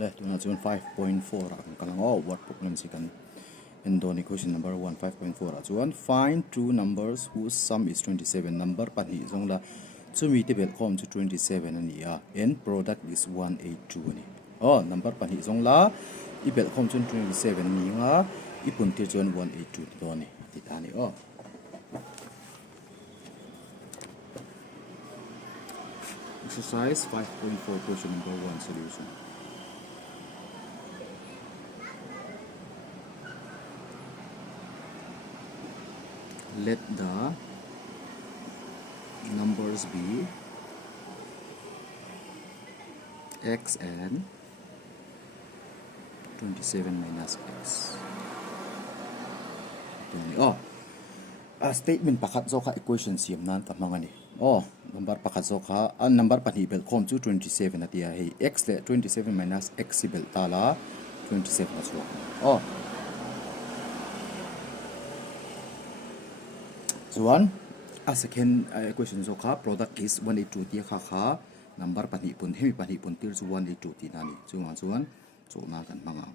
le tuna chuan 5.4 ang kalango workbook lam sikan endoni question number 1 5.4 chuan find two numbers whose sum is 27 number pani zongla chumi te bel khom chu 27 ani a and product is 182 ani number pani zongla I bel khom chun 27 ni nga ipun tir chuan 182 to ni ti ani exercise 5.4 question number 1 solution. Let the numbers be x and 27 minus x. A statement pakat zoka equation siam nan tamangani. Number pakat zoka number pani bel khom chu 27 atia he x le 27 minus x bel tala 27 aso. So one a second equation zoka product is 182 tia kha number pani pun hemi pani pun tir chu 182 ti nani chuan so na kan manga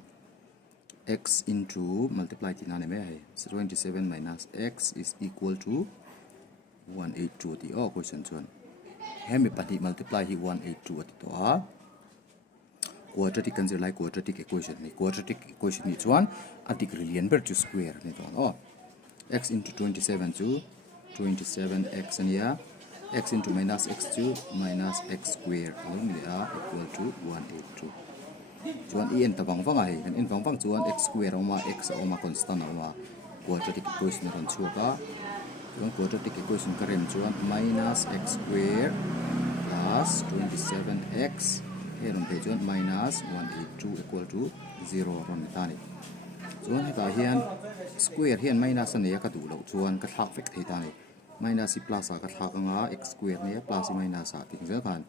x into multiply ti nani me hai 27 minus x is equal to 182 ti question chuan hemi pani multiply hi 182 ati to quadratic kan like quadratic equation ni chuan atik rillian ber chu square ni to x into 27 to 27x ania x into minus x to minus x square equal to 182 chuan en tabang wanga he kan en wang chuan x square oma x oma constant oma quadratic equation kan chuka chuan quadratic equation ka rem chuan minus x square plus 27x heron pe chuan minus 182 equal to 0 ron tani chuan heta hian square hian minus ania ka du lo chuan ka thak vek thei tani minus plus ka thak anga x square nia plus minus a ting zel kan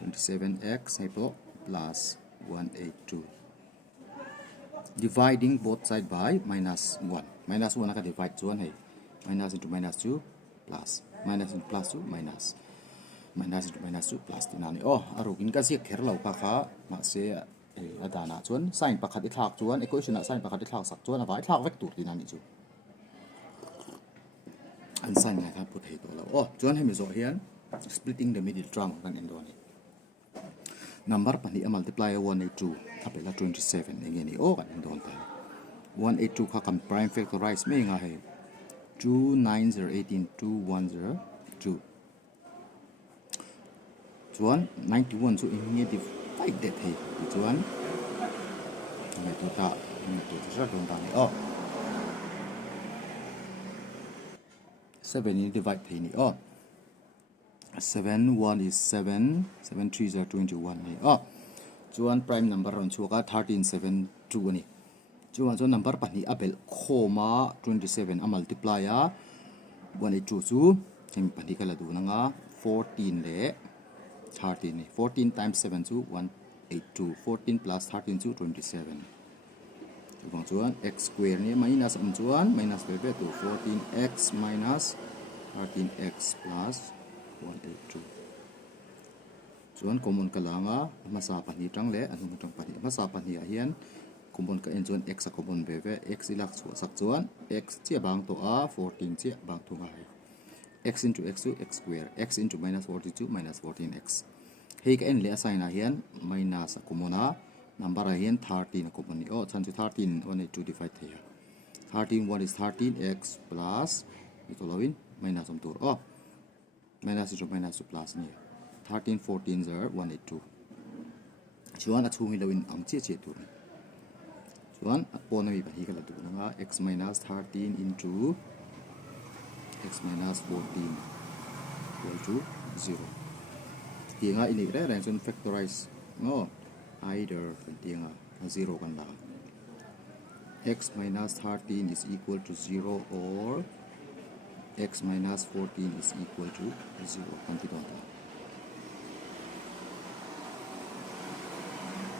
27x hepo plus 182 dividing both side by minus 1 minus 1 ka divide chuan he minus into minus 2 plus minus into plus 2 minus into minus 2 plus tinani arukin ka siak kher lo ka kha ma se adana chuan sin pakhat I thak chuan equation a sin pakhat I thak sak chuan avai thak vek tur tinani chu an sin nga ka put hei to lo chuan hemi zo hian splitting the middle term kan endoni number pani a multiply 182 apela 27 engeni kan endon ta 182 kha kan prime factorize me nga he 29018 2102 chuan 91 chu negative 5 det he chuan me to ta sa don ta ni 7 ni divide the ni 7 1 is 7 7 3 are 21 ni chuan prime number ron chuka 1372 ni chuan number pani abel khoma 27 a multiply a 182 chu hemi pani kala du nanga 14 le 13 ni 14 times 7 chu 182 14 plus 13 chu 27 chuan x square ni minus chuan minus be to 14x minus 13x plus 182 chuan common kalanga masa pani tang le anu tang pani masa pani a hian common ka en chuan x a common be x ilak chu sak chuan x chi bang to 14 chi bang to ngai x into x to x square x into minus 42 minus 14x hei ka en le assign a hian minus a common a number a hian 13 a common ni chan chu 13 182 divide thei 13 1 is 13x plus itolawin minus tur minus into minus to plus ni 13 14 are 182 chuan a chumi lawin ang che tur chuan a pona mi bahi kala tu nga x minus 13 into x minus 14 equal to 0 hinga ini re ranson factorize either tinga 0 kan la x minus 13 is equal to 0 or x minus 14 is equal to 0 kan ti don ta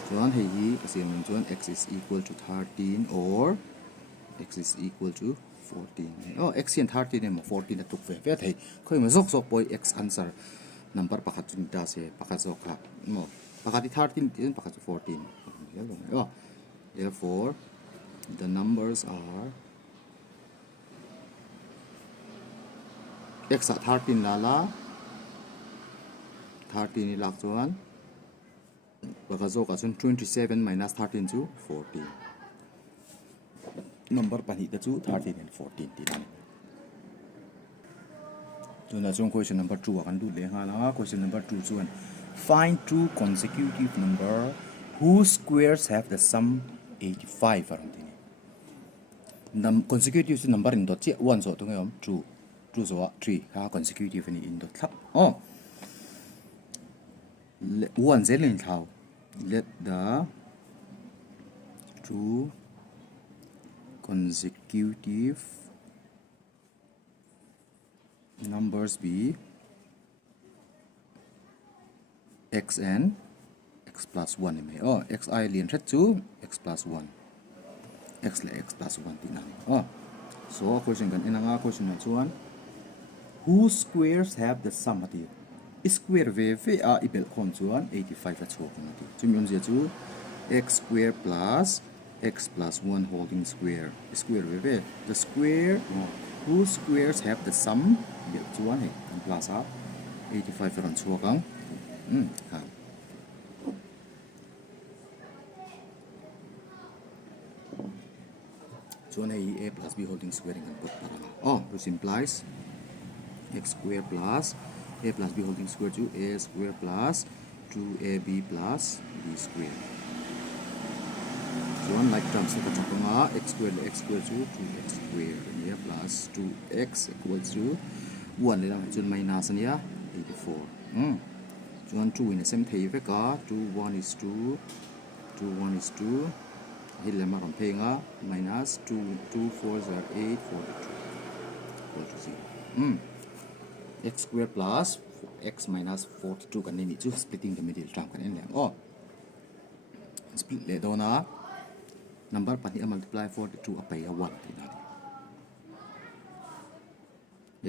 chuan hei hi asiam chuan x is equal to 13 or x is equal to 14 x and 13 and 14 atuk ve thei khoi ma zok poi x answer number pakhat chun ta se pakhat zok kha pakhat 13 tin pakhat 14 therefore the numbers are x at 13 lala 13 ilak chuan bakazo ka chun 27 minus 13 chu 14 number pani ta chu 13 and 14 ti dan tuna chung question number 2 akan du le ha la question number 2 chuan find two consecutive number whose squares have the sum 85 aron ti consecutive number in dot che 1 so tung yom 2 so 3 ha consecutive ni in dot thap one zelin thau let the two consecutive numbers be x and x plus 1 xi lien thret chu x plus 1 x le x plus 1 ti na so question kan enanga question na chuan whose squares have the sum ati square ve a ibel khom chuan 85 a chhok na ti chumi zia chu x square plus x plus 1 holding square ve the square whose squares have the sum ibel chuan he plus a 85 ron chhokang ha chuan a plus b holding square in put para which implies x square plus a plus b holding square to a square plus 2ab plus b square. So one like terms of x square to 2x square here plus 2x equals to 1 so minus 84. So one 2 in the same pay 2 1 is 2 2 1 is 2 here lemma kan pay minus 2 2 4 are 8 42 equal to 0. X square plus x minus 42 kan ni chu splitting the middle term kan en split le dona number pani multiply 42 apai 1 ti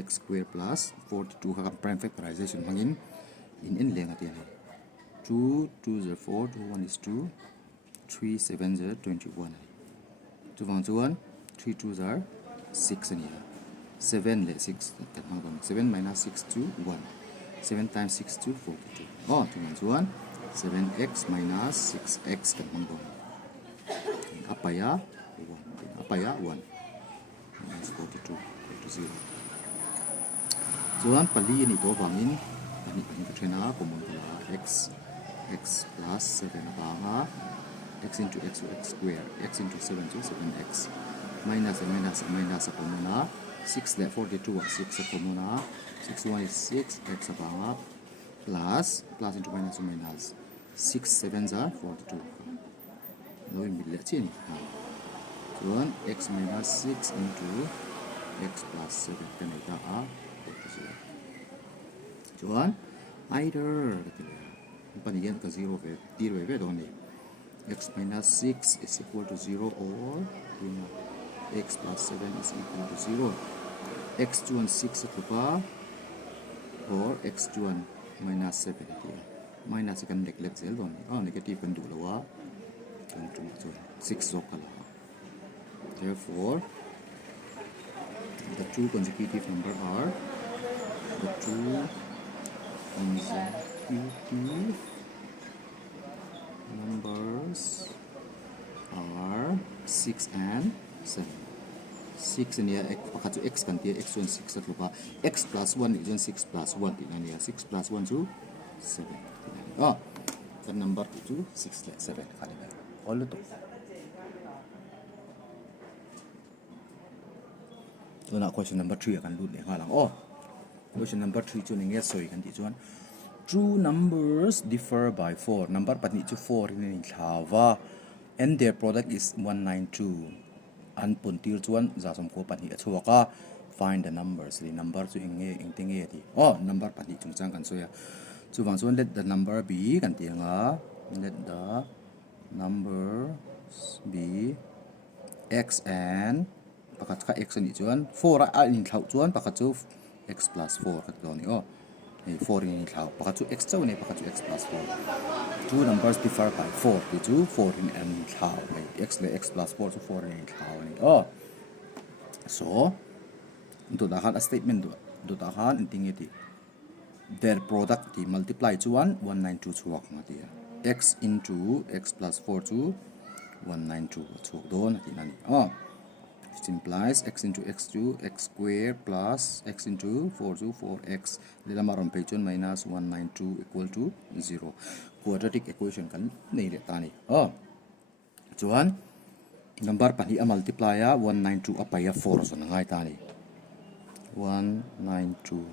x square plus 42 ha prime factorization mangin in leng ati 2 2 0 4 2 1 is 2 3 7 0 21 2 1 3 2 are 6 and 7 le 6 7 minus 6 to 1 7 times 6 to 42 7x minus 6x kan mangdon apaya 1 minus 42 to 0 chuan pali ni to bangin ani ka thena common x plus 7 banga x into x square x into 7 to 7x minus common 6 left 42 6 common 6 1 is 6 x abang plus into minus 6 7s are 42 no in middle chin so x minus 6 into x plus 7 kan ita so either paniyan ka 0 ve tir ve don x minus 6 is equal to 0 or x plus 7 is equal to 0 x2 and 6 atlupa or x2 and minus 7 ati minus kan neglect zel don negative kan du lawa kan 6 so kala therefore the two consecutive number are the two consecutive numbers are 6 and 7 6 and x pakatu x kan ti x1 6 at lupa x plus 1 is 6 plus 1 ti na 6 plus 1 to 7 the number to 6 like 7 kali ba all to na question number 3 akan lut le halang question number 3 chu ninge soi kan ti chuan two numbers differ by 4 number patni chu 4 in thlawa and their product is 192 an puntir chuan za som ko patni achuaka find the numbers the number chu inge ti number patni chungchang kan soya chu wang chuan let the number be kan tianga let the numbers be x and pakat ka x ni chuan 4 a in thlau chuan pakat chu x plus 4 kat doni 4 in thlau pakat chu x chu ne pakat chu x plus 4 two numbers differ by 4 thì chú 4 in n thảo này x là x plus 4 so 4 in thảo này so do da han a statement do da han thing it their product thì multiply to 192 chuak ma ti x into x plus 4 to 192 chuak do na ti nani which implies x into x to x square plus x into 4 to 4x lila maron pe chon minus 192 equal to 0 quadratic equation kan nei le ta ni chuan number pani a multiply a 192 apai a 4 so ngai ta ni 192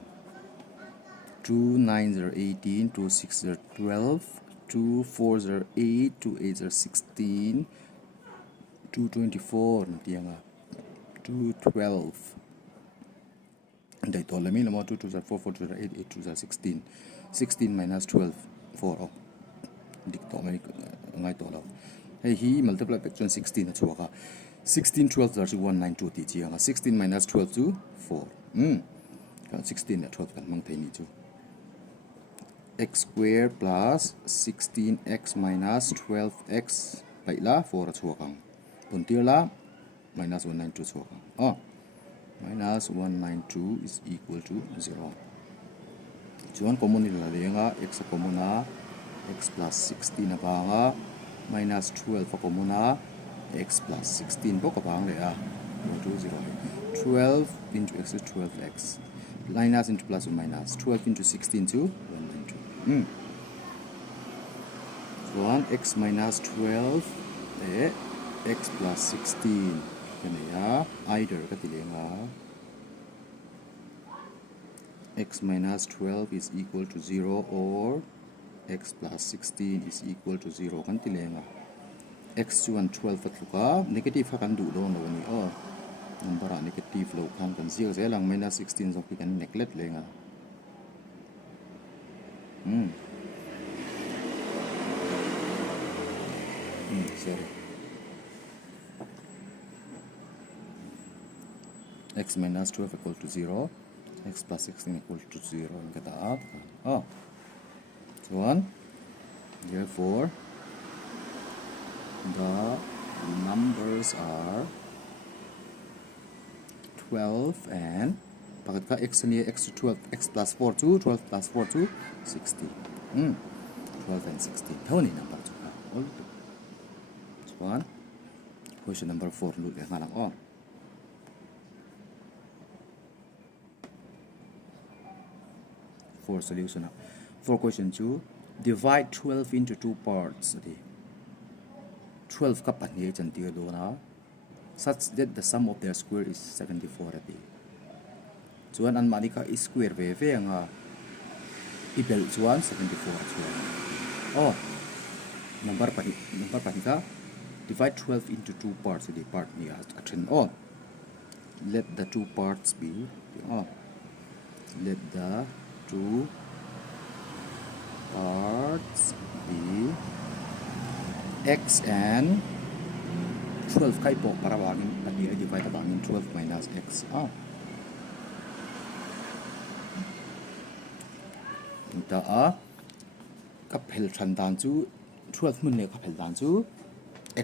2 9 0 18 2 6 0 12 2 4 0 8 2 8 0 16 2 24 na tianga 2 12 dai to lami lamo 2 2 0 4 4 0 8 8 2 0 16 16 minus 12 4 dik to mai ngai to lo hey hi multiply by 16 na chuaka 16 12 are 192 ti chianga 16 minus 12 to 4 16 na 12 kan mang thei ni chu x square plus 16x minus 12x by la 4 chuakang puntir la minus 192 chuakang minus 192 is equal to 0 chuan common ni la lenga x common a x plus 16 na banga minus 12 common a x plus 16 bo ka bang le a equal to 0 12 into x is 12x minus into plus or minus 12 into 16 to 192 so 1 x minus 12 x plus 16 kani ya either ka tilenga x minus 12 is equal to 0 or x plus 16 is equal to 0 kan tilenga x 12 atluka negative kan du lo no ni number negative lo kan 0 lang minus 16 so kan neglect lenga sorry x minus 12 equal to 0 x plus 16 equal to 0 and get that so on therefore the numbers are 12 and pakat ka x ni x to 12 x plus 4 to 12 plus 4 to 16 12 and 16 thoni number chu all so on question number 4 lu le ngalang for solution for question 2 divide 12 into two parts 12 ka pani chan ti do na such that the sum of their square is 74 ati chuan an mani ka square ve ve anga ibel chuan 74 chuan number pani ka divide 12 into two parts the part ni a thin let the two parts be let the two parts be x and 12 kai po para bangin pani divide bangin 12 minus x ta kapel than dan chu 12 mun le kapel dan chu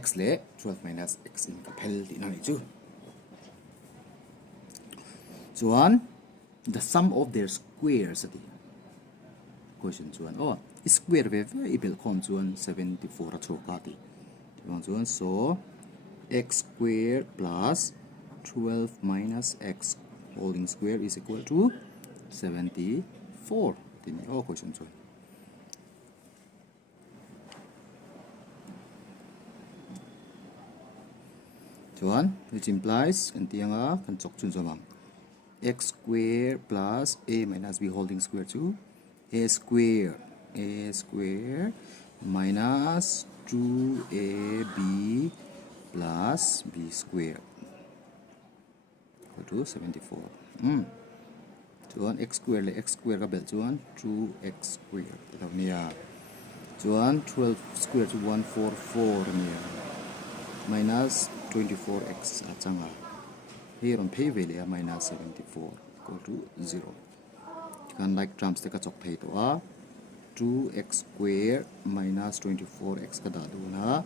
x le 12 minus x in kapel di na ni chu chuan the sum of their squares ati question chuan square ve ibel khom chuan 74 a choka ti chuan so x square plus 12 minus x holding square is equal to 74 tini question chuan which implies antianga kan chok chun zamang x square plus a minus b holding square to a square minus 2ab plus b square equal to 74 chuan x square le x square ka bel chuan 2x square lo nia chuan 12 square to 144 nia minus 24x achanga here on pay value minus 74 equal to 0 kan like terms te ka chok thei to 2x squared minus 24x ka da du na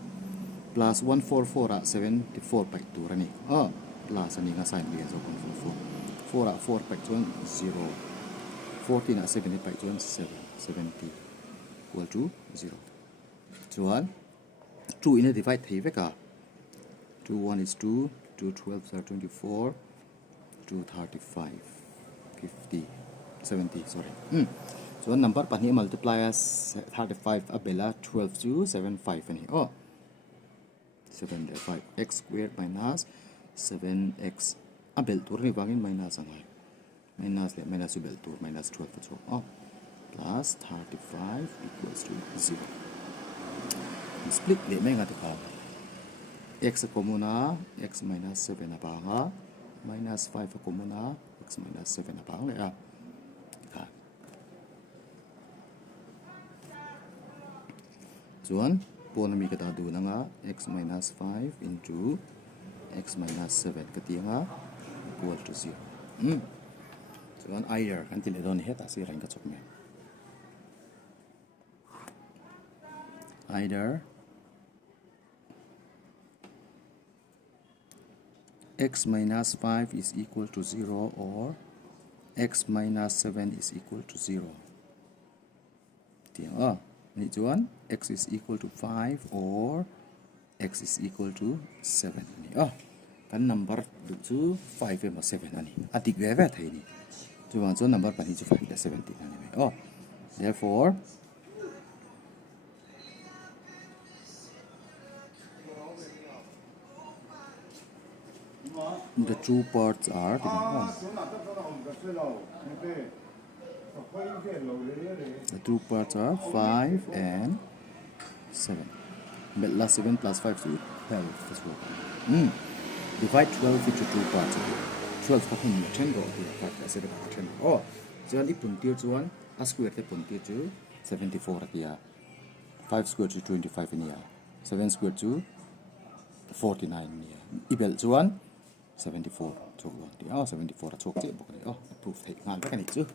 plus 144 a 74 pai tu rani plus ani nga sign bi zo 144 4 a 4 pai chuan 0 14 a 70 pai chuan 7 70 equal to 0 chuan 2 in a divide thei veka 2 1 is 2 2 12 are 24 2 35 50 70 sorry so number pani multiply as 35 abela 12 to 75 ani 75 x squared minus 7x abel tur ni wangin minus angai minus le minus abel tur minus 12 so plus 35 equals to 0 split le menga ta x komuna x minus 7 abanga minus 5 komuna x minus 7 abang le chuan ponomi ka ta du na nga x minus 5 into x minus 7 ka tinga equal to 0 chuan either kan ti le don he ta si rang ka chok me either x minus 5 is equal to 0 or x minus 7 is equal to 0 tinga ni chuan x is equal to 5 or x is equal to 7 ni kan number chu 5 and 7 ani adik ve ve thai ni chuan chuan number pani chu 5 and 17 ani therefore the true parts are the true parts are 5 and 7 but last 7 plus 5 to 12 as well divide 12 into two parts 12 ko hin 10 go to part as it 10 so if puntir chuan a square te puntir chu 74 akia 5 square to 25 nia 7 square to 49 nia ibel chuan 74 chok lo ti 74 chok che bok ni proof thei ngal ka ni chu